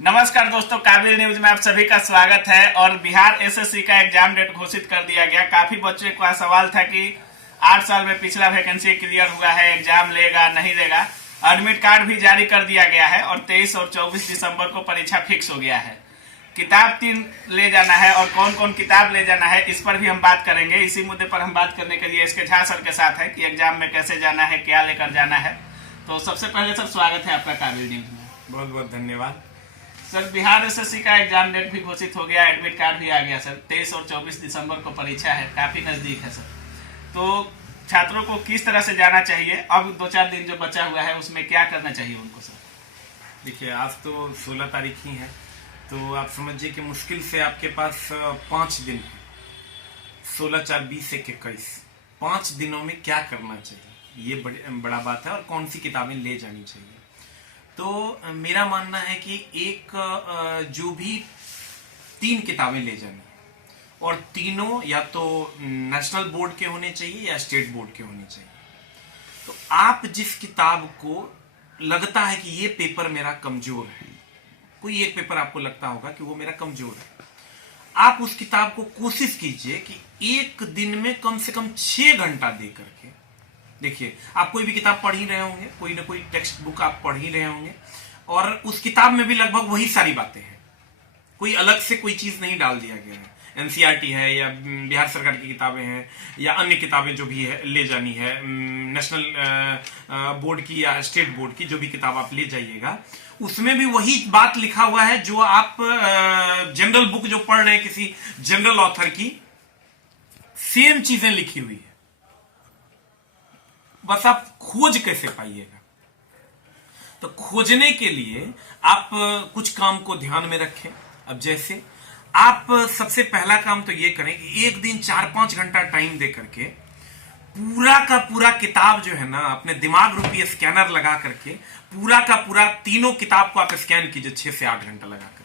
नमस्कार दोस्तों, काबिल न्यूज में आप सभी का स्वागत है। और बिहार एसएससी का एग्जाम डेट घोषित कर दिया गया। काफी बच्चों का सवाल था कि 8 साल में पिछला वैकेंसी क्लियर हुआ है, एग्जाम लेगा नहीं लेगा। एडमिट कार्ड भी जारी कर दिया गया है और 23 और 24 दिसंबर को परीक्षा फिक्स हो गया है। किताब 3 ले जाना है और कौन कौन किताब ले जाना है, इस पर भी हम बात करेंगे। इसी मुद्दे पर हम बात करने के लिए इसके झा सर के साथ है कि एग्जाम में कैसे जाना है, क्या लेकर जाना है। तो सबसे पहले सर स्वागत है आपका काबिल न्यूज में। बहुत बहुत धन्यवाद सर, बिहार एसएससी का एग्जाम डेट भी घोषित हो गया, एडमिट कार्ड भी आ गया सर। 23 और 24 दिसंबर को परीक्षा है, काफी नजदीक है सर। तो छात्रों को किस तरह से जाना चाहिए, अब 2-4 दिन जो बचा हुआ है उसमें क्या करना चाहिए उनको सर? देखिए, आज तो 16 तारीख ही है, तो आप समझिए कि मुश्किल से आपके पास 5 दिन है। 16, 4, 20, 21 5 दिनों में क्या करना चाहिए, ये बड़ा बात है। और कौन सी किताबें ले जानी चाहिए, तो मेरा मानना है कि जो भी 3 किताबें ले जानी है और तीनों या तो नेशनल बोर्ड के होने चाहिए या स्टेट बोर्ड के होने चाहिए। तो आप जिस किताब को लगता है कि ये पेपर मेरा कमजोर है, कोई एक पेपर आपको लगता होगा कि वो मेरा कमजोर है, आप उस किताब को कोशिश कीजिए कि एक दिन में कम से कम 6 घंटा दे करके देखिए। आप कोई भी किताब पढ़ ही रहे होंगे, कोई ना कोई टेक्स्ट बुक आप पढ़ ही रहे होंगे, और उस किताब में भी लगभग वही सारी बातें हैं, कोई अलग से कोई चीज नहीं डाल दिया गया है। एनसीईआरटी है या बिहार सरकार की किताबें हैं या अन्य किताबें जो भी है ले जानी है, नेशनल बोर्ड की या स्टेट बोर्ड की जो भी किताब आप ले जाइएगा, उसमें भी वही बात लिखा हुआ है जो आप जनरल बुक जो पढ़ रहे हैं किसी जनरल ऑथर की, सेम चीजें लिखी हुई है। बस आप खोज कैसे पाइएगा, तो खोजने के लिए आप कुछ काम को ध्यान में रखें। अब जैसे आप सबसे पहला काम तो ये करें कि एक दिन 4-5 घंटा टाइम दे करके पूरा का पूरा किताब जो है ना, अपने दिमाग रूपी स्कैनर लगा करके पूरा का पूरा तीनों किताब को आप स्कैन कीजिए 6 से 8 घंटा लगाकर।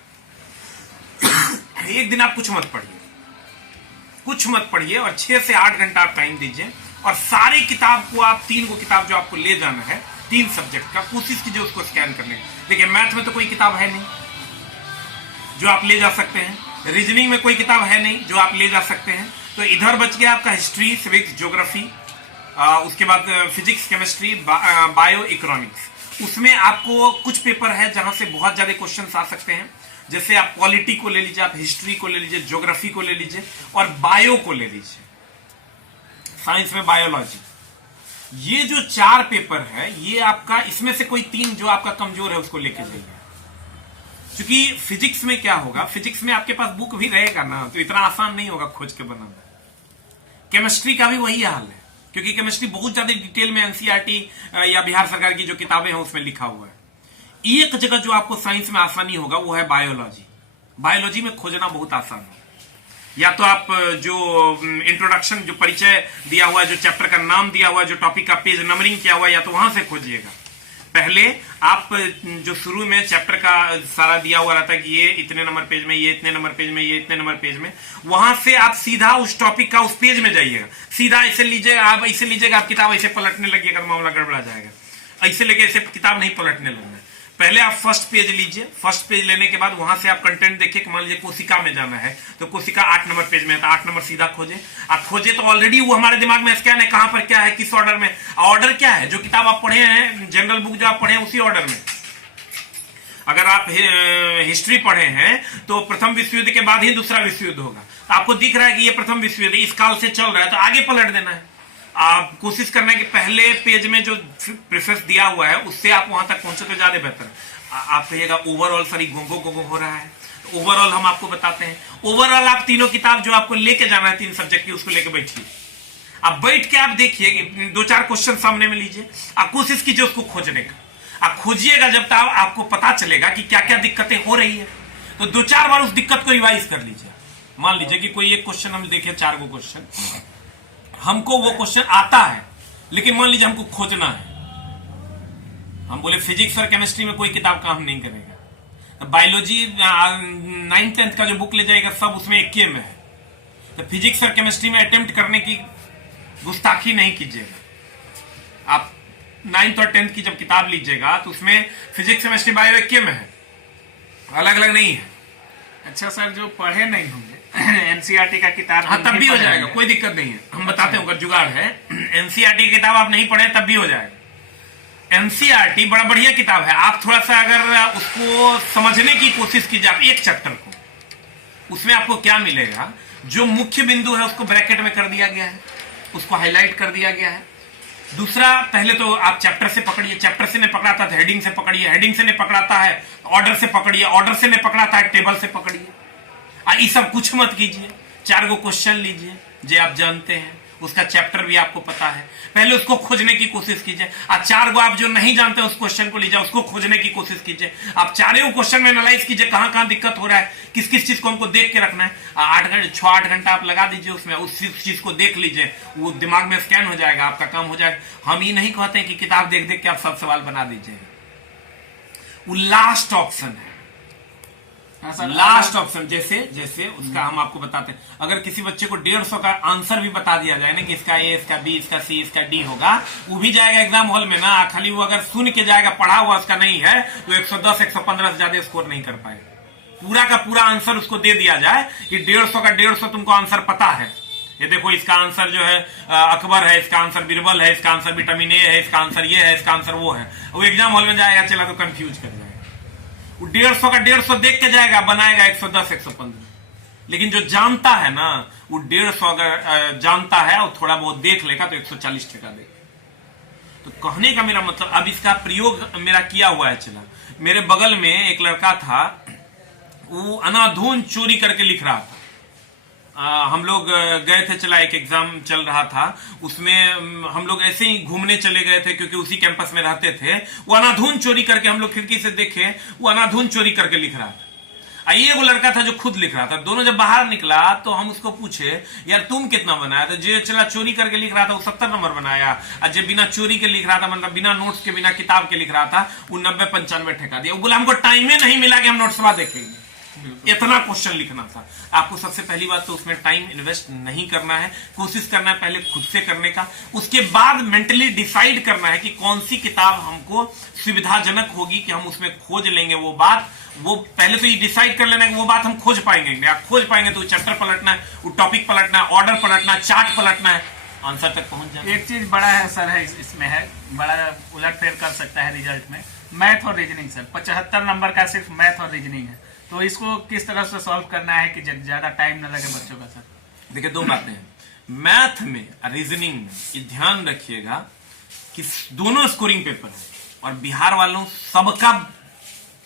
एक दिन आप कुछ मत पढ़िए और 6 से 8 घंटा आप टाइम दीजिए और सारी किताब को आप 3 को किताब जो आपको ले जाना है 3 सब्जेक्ट का, कोशिश कीजिए उसको स्कैन करने की। देखिए, मैथ में तो कोई किताब है नहीं जो आप ले जा सकते हैं, रीजनिंग में कोई किताब है नहीं जो आप ले जा सकते हैं, तो इधर बच गया आपका हिस्ट्री, सिविक्स, ज्योग्राफी, उसके बाद फिजिक्स, केमिस्ट्री, बायो, इकोनॉमिक्स। उसमें आपको कुछ पेपर है जहां से बहुत ज्यादा क्वेश्चन आ सकते हैं, जैसे आप पॉलिटी को ले लीजिए, आप हिस्ट्री को ले लीजिए, ज्योग्राफी को ले लीजिए और बायो को ले लीजिए, साइंस में बायोलॉजी। ये जो 4 पेपर है, ये आपका, इसमें से कोई 3 जो आपका कमजोर है उसको लेके जाइए। क्योंकि फिजिक्स में क्या होगा, फिजिक्स में आपके पास बुक भी रहेगा ना, तो इतना आसान नहीं होगा खोज के बनाना। केमिस्ट्री का भी वही हाल है, क्योंकि केमिस्ट्री बहुत ज्यादा डिटेल में एनसीईआरटी या बिहार सरकार की जो किताबें हैं उसमें लिखा हुआ है। एक जगह जो आपको साइंस में आसानी होगा वो है बायोलॉजी। बायोलॉजी में खोजना बहुत आसान है। या तो आप जो इंट्रोडक्शन, जो परिचय दिया हुआ है, जो चैप्टर का नाम दिया हुआ है, जो टॉपिक का पेज नंबरिंग किया हुआ है, या तो वहां से खोजिएगा। पहले आप जो शुरू में चैप्टर का सारा दिया हुआ रहता है कि ये इतने नंबर पेज में, ये इतने नंबर पेज में, ये इतने नंबर पेज में, वहां से आप सीधा उस टॉपिक का उस पेज में जाइएगा। सीधा ऐसे लीजिएगा, आप ऐसे लीजिएगा, आप किताब ऐसे पलटने लगिएगा तो मामला गड़बड़ा जाएगा। ऐसे लेके ऐसे किताब नहीं पलटने लगना है। पहले आप फर्स्ट पेज लीजिए, फर्स्ट पेज लेने के बाद वहां से आप कंटेंट देखिए। मान लीजिए कोशिका में जाना है तो कोशिका 8 नंबर पेज में है, तो 8 नंबर सीधा खोजे। आप खोजे तो ऑलरेडी वो हमारे दिमाग में स्कैन है, कहां पर क्या है, किस ऑर्डर में। ऑर्डर क्या है, जो किताब आप पढ़े हैं, जनरल बुक जो आप पढ़े हैं उसी ऑर्डर में। अगर आप हिस्ट्री पढ़े हैं तो प्रथम विश्व युद्ध के बाद ही दूसरा विश्व युद्ध होगा, तो आपको दिख रहा है कि ये प्रथम विश्व युद्ध इस काल से चल रहा है, तो आगे पलट देना है। आप कोशिश करना है कि पहले पेज में जो प्रेफेस दिया हुआ है उससे आप वहां तक पहुंचे तो ज्यादा बेहतर है। आप कहिएगा ओवरऑल सर गोगो हो रहा है, तो ओवरऑल हम आपको बताते हैं। ओवरऑल आप तीनों किताब जो आपको लेके जाना है 3 सब्जेक्ट की, उसको लेके बैठिए। आप बैठ के आप देखिए, 2-4 क्वेश्चन सामने में लीजिए, आप कोशिश कीजिए उसको खोजने का। आप खोजिएगा जब तक आपको पता चलेगा कि क्या क्या दिक्कतें हो रही है, तो 2-4 बार उस दिक्कत को रिवाइज कर लीजिए। मान लीजिए कि कोई एक क्वेश्चन हम देखे, 4 गो क्वेश्चन, हमको वो क्वेश्चन आता है, लेकिन मान लीजिए हमको खोजना है। हम बोले फिजिक्स और केमिस्ट्री में कोई किताब काम नहीं करेगा, तो बायोलॉजी 9th-10th का जो बुक ले जाएगा सब उसमें 21 में है, तो फिजिक्स और केमिस्ट्री में अटेम्प्ट करने की गुस्ताखी नहीं कीजिएगा। आप 9th और 10th की जब किताब लीजिएगा तो उसमें फिजिक्स, केमिस्ट्री, बायो 21 में है, अलग अलग नहीं है। अच्छा सर, जो पढ़े नहीं होंगे एनसीईआरटी का किताब, हाँ तब भी हो जाएगा, कोई दिक्कत नहीं है, हम बताते हैं, अगर जुगाड़ है। एनसीईआरटी की किताब आप नहीं पढ़े तब भी हो जाएगा। एनसीईआरटी बड़ा बढ़िया किताब है, आप थोड़ा सा अगर उसको समझने की कोशिश कीजिए, आप एक चैप्टर को, उसमें आपको क्या मिलेगा, जो मुख्य बिंदु है उसको ब्रैकेट में कर दिया गया है, उसको हाईलाइट कर दिया गया है। दूसरा, पहले तो आप चैप्टर से पकड़िए, चैप्टर से नहीं पकड़ाता तो हेडिंग से पकड़िए, हेडिंग से नहीं पकड़ाता है ऑर्डर से पकड़िए, ऑर्डर से नहीं पकड़ाता है टेबल से पकड़िए। ये सब कुछ मत कीजिए, 4 गो क्वेश्चन लीजिए जो आप जानते हैं, उसका चैप्टर भी आपको पता है, पहले उसको खोजने की कोशिश कीजिए। 4 गो आप जो नहीं जानते उस क्वेश्चन को लीजिए, उसको खोजने की कोशिश कीजिए। आप 4 क्वेश्चन में एनालाइज कीजिए कहां कहां दिक्कत हो रहा है, किस किस चीज को हमको देख के रखना है। 6-8 घंटा आप लगा दीजिए उसमें, उस चीज को देख लीजिए, वो दिमाग में स्कैन हो जाएगा, आपका काम हो जाएगा। हम ये नहीं कहते हैं कि किताब देख देख के आप सब सवाल बना दीजिए, वो लास्ट ऑप्शन है, लास्ट ऑप्शन। जैसे जैसे उसका हम आपको बताते हैं, अगर किसी बच्चे को 150 का आंसर भी बता दिया जाए ना कि इसका ए, इसका बी, इसका सी, इसका डी होगा, वो भी जाएगा एग्जाम हॉल में ना, खाली वो अगर सुन के जाएगा, पढ़ा हुआ उसका नहीं है, तो 110 115 से ज्यादा स्कोर नहीं कर पाएगा। पूरा का पूरा आंसर उसको दे दिया जाए कि 150 का 150 तुमको आंसर पता है, ये देखो इसका आंसर जो है अकबर है, इसका आंसर बीरबल है, इसका आंसर विटामिन ए है, इसका आंसर ये है, इसका आंसर वो है। वो एग्जाम हॉल में जाएगा, चला तो कंफ्यूज कर जाएगा। 150 का 150 देख के जाएगा, बनाएगा 110 115। लेकिन जो जानता है ना, वो 150 अगर जानता है और थोड़ा बहुत देख लेगा तो 140 टका देगा। तो कहने का मेरा मतलब, अब इसका प्रयोग मेरा किया हुआ है। चला, मेरे बगल में एक लड़का था, वो अनाधून चोरी करके लिख रहा था। हम लोग गए थे, चला एक एग्जाम चल रहा था, उसमें हम लोग ऐसे ही घूमने चले गए थे क्योंकि उसी कैंपस में रहते थे। वो अनाधून चोरी करके, हम लोग खिड़की से देखे, वो अनाधून चोरी करके लिख रहा था। ये वो लड़का था जो खुद लिख रहा था। दोनों जब बाहर निकला तो हम उसको पूछे, यार तुम कितना बनाया? तो जो चला चोरी करके लिख रहा था वो 70 नंबर बनाया, और जो बिना चोरी के लिख रहा था, मतलब बिना नोट्स के, बिना किताब के लिख रहा था, वो 90-95 ठेका दिया। वो बोला हमको टाइम ही नहीं मिला कि हम नोट्सवा देखेंगे, इतना क्वेश्चन लिखना था। आपको सबसे पहली बात तो उसमें टाइम इन्वेस्ट नहीं करना है, कोशिश करना है पहले खुद से करने का। उसके बाद मेंटली डिसाइड करना है कि कौन सी किताब हमको सुविधाजनक होगी कि हम उसमें खोज लेंगे वो बात। वो पहले तो ये डिसाइड कर लेना है कि वो बात हम खोज पाएंगे। आप खोज पाएंगे तो चैप्टर पलटना है, वो टॉपिक पलटना है, ऑर्डर पलटना है, चार्ट पलटना है, आंसर तक पहुंच जाए। एक चीज बड़ा है सर, है इसमें है, बड़ा उलटफेर कर सकता है रिजल्ट में, मैथ और रीजनिंग। सर 75 नंबर का सिर्फ मैथ और रीजनिंग है, तो इसको किस तरह से सॉल्व करना है कि ज्यादा टाइम न लगे बच्चों का? सर देखिए, 2 बातें हैं मैथ में और रीजनिंग में। ये ध्यान रखिएगा कि दोनों स्कोरिंग पेपर है, और बिहार वालों सबका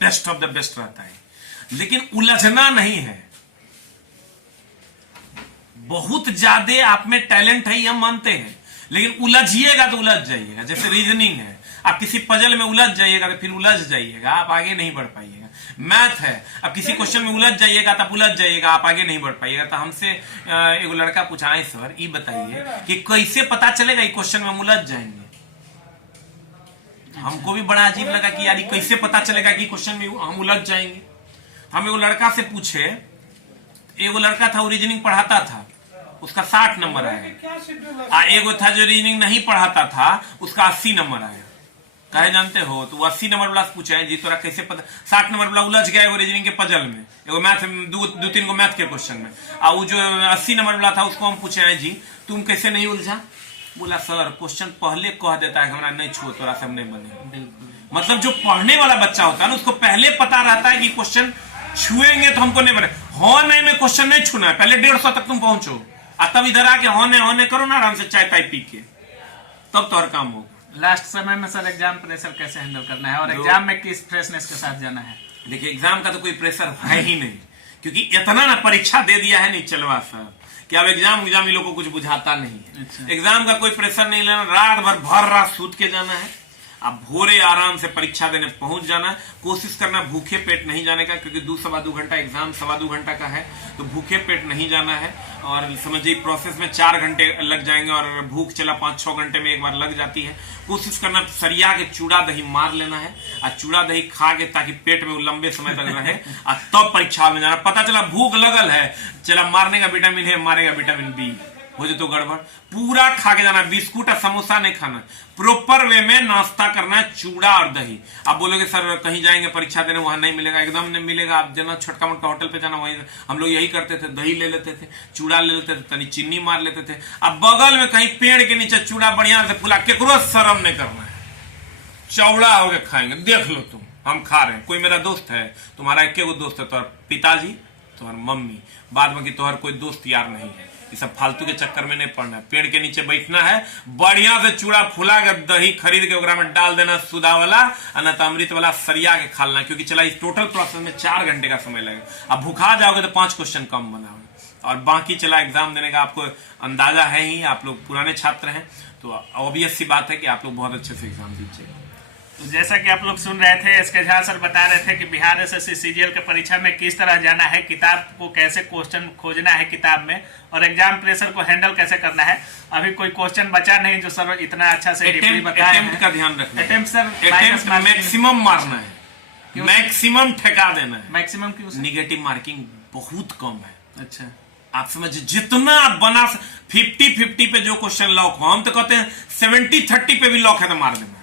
बेस्ट ऑफ द बेस्ट रहता है, लेकिन उलझना नहीं है। बहुत ज्यादा आप में टैलेंट है, ये हम मानते हैं, लेकिन उलझिएगा तो उलझ जाइएगा। जैसे रीजनिंग है, आप किसी पजल में उलझ जाइएगा तो फिर उलझ जाइएगा, आप आगे नहीं बढ़ पाइएगा। मैथ है, अब किसी क्वेश्चन में उलझ जाइएगा तब उलझ जाइएगा, आप आगे नहीं बढ़ पाइएगा। तो हमसे एक लड़का पूछा, है सर ये बताइए कि कैसे पता चलेगा ये क्वेश्चन में हम उलझ जाएंगे। हमको भी बड़ा अजीब लगा कि यार कैसे पता चलेगा कि क्वेश्चन में हम उलझ जाएंगे। हम एक लड़का से पूछे, एक लड़का था वो रीजनिंग पढ़ाता था, उसका 60 नंबर आया। एक था जो रीजनिंग नहीं पढ़ाता था, उसका 80 नंबर आया। कहे जानते हो, तो वो 80 नंबर वाला पूछा है जी तोरा कैसे पता? 60 नंबर वाला उलझ गया एगो रीजनिंग के पजल में, एगो मैथ में, 2-3 गो मैथ के क्वेश्चन में। और वो जो 80 नंबर वाला था उसको हम पूछे हैं जी तुम कैसे नहीं उलझा? बोला सर क्वेश्चन पहले कह देता है हमारा नहीं छुओ, तोरा से हम नहीं बने। मतलब जो पढ़ने वाला बच्चा होता है ना, उसको पहले पता रहता है कि क्वेश्चन छुएंगे तो हमको नहीं बने। हो नहीं में क्वेश्चन नहीं छूना है, पहले 150 तक तुम पहुंचो, और तब इधर आके होने करो ना आराम से, चाय ताय पी के, तब तो हर काम होगा। लास्ट समय में सर एग्जाम प्रेशर कैसे हैंडल करना है, और एग्जाम में किस फ्रेशनेस के साथ जाना है? देखिए, एग्जाम का तो कोई प्रेशर है ही नहीं, क्योंकि इतना ना परीक्षा दे दिया है नहीं चलवा सर कि अब एग्जाम ये लोगों को कुछ बुझाता नहीं है। अच्छा। एग्जाम का कोई प्रेशर नहीं लेना, रात भर रात सूत के जाना है, अब भोरे आराम से परीक्षा देने पहुंच जाना है। कोशिश करना भूखे पेट नहीं जाने का, क्योंकि 2-2.25 घंटा एग्जाम 2.25 घंटा का है, तो भूखे पेट नहीं जाना है। और समझिए प्रोसेस में 4 घंटे लग जाएंगे, और भूख चला 5-6 घंटे में एक बार लग जाती है। कोशिश करना सरिया के चूड़ा दही मार लेना है, और चूड़ा दही खा के ताकि पेट में वो लंबे समय तक रहे, और तब परीक्षा में जाना। पता चला भूख लगल है, चला मारने का विटामिन है, मारेगा विटामिन बी, हो जाए तो गड़बड़। पूरा खा के जाना, बिस्कुट और समोसा नहीं खाना, प्रॉपर वे में नाश्ता करना है, चूड़ा और दही। आप बोलोगे सर कहीं जाएंगे परीक्षा देने वहां नहीं मिलेगा, एकदम नहीं मिलेगा। आप जना छोटका मोटका होटल पे जाना, वहीं हम लोग यही करते थे, दही ले लेते थे, चूड़ा ले लेते थे, तनी चीनी मार लेते थे। अब बगल में कहीं पेड़ के नीचे चूड़ा बढ़िया से फुला, केकरो शर्म नहीं करना है, चौड़ा होके खाएंगे। देख लो तुम, हम खा रहे हैं। कोई मेरा दोस्त है, तुम्हारा एक गो दोस्त है, तुम्हारा पिताजी, तुम्हारी मम्मी, बाद में कि तुम्हारा कोई दोस्त यार नहीं है। ये सब फालतू के चक्कर में नहीं पड़ना है, पेड़ के नीचे बैठना है, बढ़िया से चूड़ा फुला के दही खरीद के ओकरा में डाल देना, सुधा वाला न तो अमृत वाला सरिया के खालना। क्योंकि चला इस टोटल प्रोसेस में 4 घंटे का समय लगेगा। अब भूखा जाओगे तो 5 क्वेश्चन कम बनाओगे, और बाकी चला एग्जाम देने का आपको अंदाजा है ही, आप लोग पुराने छात्र हैं, तो ऑब्वियस सी बात है कि आप लोग बहुत अच्छे से एग्जाम दीजिएगा। तो जैसा कि आप लोग सुन रहे थे, एसके झा सर बता रहे थे कि बिहार एसएससी सीजीएल के परीक्षा में किस तरह जाना है, किताब को कैसे क्वेश्चन खोजना है किताब में, और एग्जाम प्रेशर को हैंडल कैसे करना है। अभी कोई क्वेश्चन बचा नहीं जो सर इतना अच्छा से बताया है। का ध्यान रखना, अटेम्प्ट सर मैक्सिमम मारना है, मैक्सिमम ठेका देना है। मैक्सिमम क्यों? निगेटिव मार्किंग बहुत कम है। अच्छा, आप समझिए जितना आप बना 50-50 पे जो क्वेश्चन लॉक हो, हम तो कहते हैं 70-30 पे भी लॉक है तो मार देना है।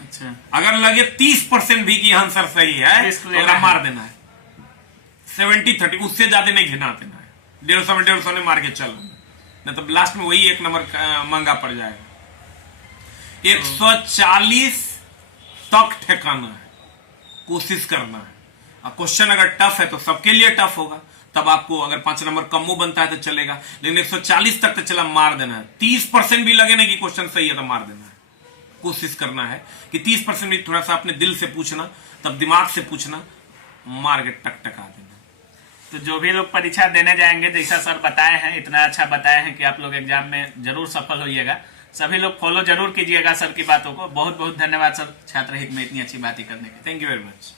अच्छा, अगर लगे 30% भी कि आंसर सही है तो मार देना है। 70-30 उससे ज्यादा नहीं घिना देना है। 150 में 150 ने मार के चलो, नहीं तो लास्ट में वही 1 नंबर महंगा पड़ जाएगा। 140 तक ठेकाना है, कोशिश करना है। और क्वेश्चन अगर टफ है तो सबके लिए टफ होगा, तब आपको अगर 5 नंबर कमो बनता है तो चलेगा, लेकिन 140 तक तो चला मार देना है। 30% भी लगे ना कि क्वेश्चन सही है तो मार देना है। कोशिश करना है कि 30% भी थोड़ा सा अपने दिल से पूछना, तब दिमाग से पूछना, मार के टकटका देना। तो जो भी लोग परीक्षा देने जाएंगे, जैसा सर बताए हैं, इतना अच्छा बताए हैं कि आप लोग एग्जाम में जरूर सफल होइएगा। सभी लोग फॉलो जरूर कीजिएगा सर की बातों को। बहुत बहुत धन्यवाद सर छात्र हित में इतनी अच्छी बातें करने के। Thank you very much.